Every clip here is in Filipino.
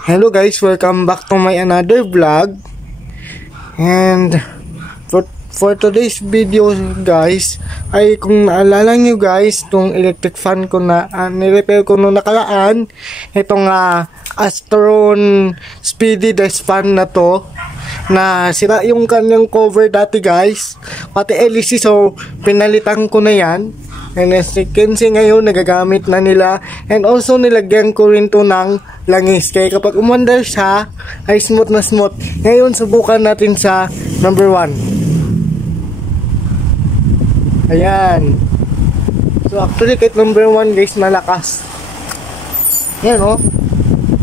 Hello guys, welcome back to my another vlog. And for today's video guys, ay kung naalala nyo guys, itong electric fan ko na nirepair ko nung nakaraan, itong Astron Speedy Desk Fan na to, na sira yung kanyang cover dati guys, pati LEC, so pinalitan ko na yan. And as you can see ngayon, nagagamit na nila. And also nilagyan ko rin to ng langis, kaya kapag umandar siya ay smooth na smooth. Ngayon subukan natin sa number 1. Ayan. So actually kahit number 1 guys, malakas. Yan o.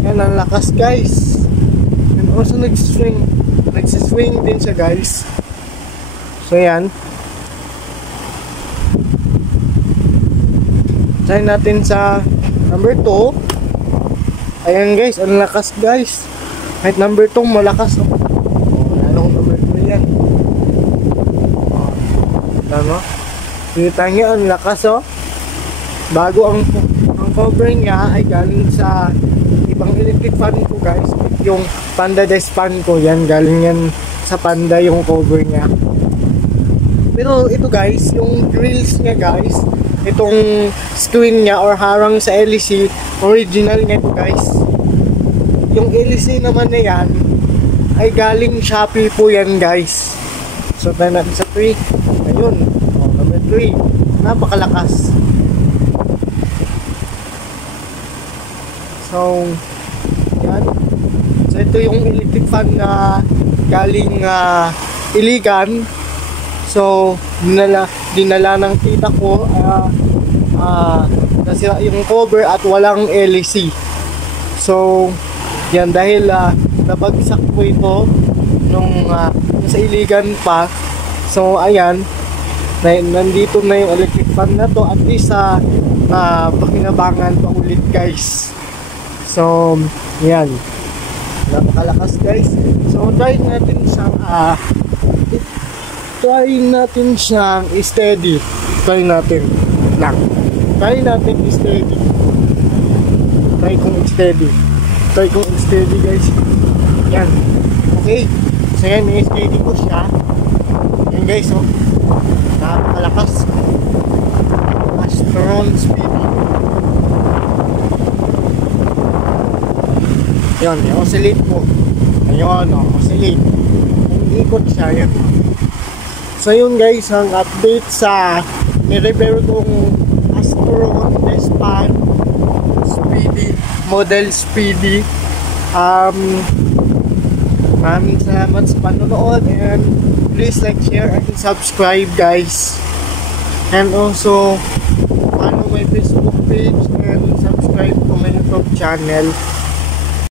Yan ang lakas guys. And also nagsiswing din siya guys. So yan. Try natin sa number 2. Ayan guys, ang lakas guys. Kahit number 2 malakas. Lalong number 3 yan. Tama? Kita nyo, ang lakas oh. Bago ang cover niya ay galing sa ibang electric fan ko guys. Yung Panda Desk Fan ko, yan galing yan sa Panda yung cover niya. Pero ito guys, yung grills niya guys, itong screen niya or harang sa LEC, original niya ito guys. Yung LEC naman na yan ay galing Shopee po yan guys. So tayo natin sa 3. Ayun, number 3, napakalakas. So yan. So ito yung electric fan na galing Iligan. So dinala ng tita ko, nasira yung cover at walang LEC. So yan, dahil nabagsak po ito nung sa Iligan pa. So ayan, nandito na yung electric fan na to, at least pakinabangan pa ulit guys. So yan, napakalakas guys. So try natin siyang steady. Try natin steady. Try kong steady guys. Yan. Okay. So yan, i-steady ko siya. Yan guys, oh. Napakalakas. Astron Speedy. Yan, oscillate po. Ayun, oscillate. Ikot siya, yan. So yun guys, ang update sa nirepair kong Astron Desk Fan Speedy, model Speedy. Maraming salamat sa panonood, and please like, share, and subscribe guys. And also follow my Facebook page and subscribe to my YouTube channel.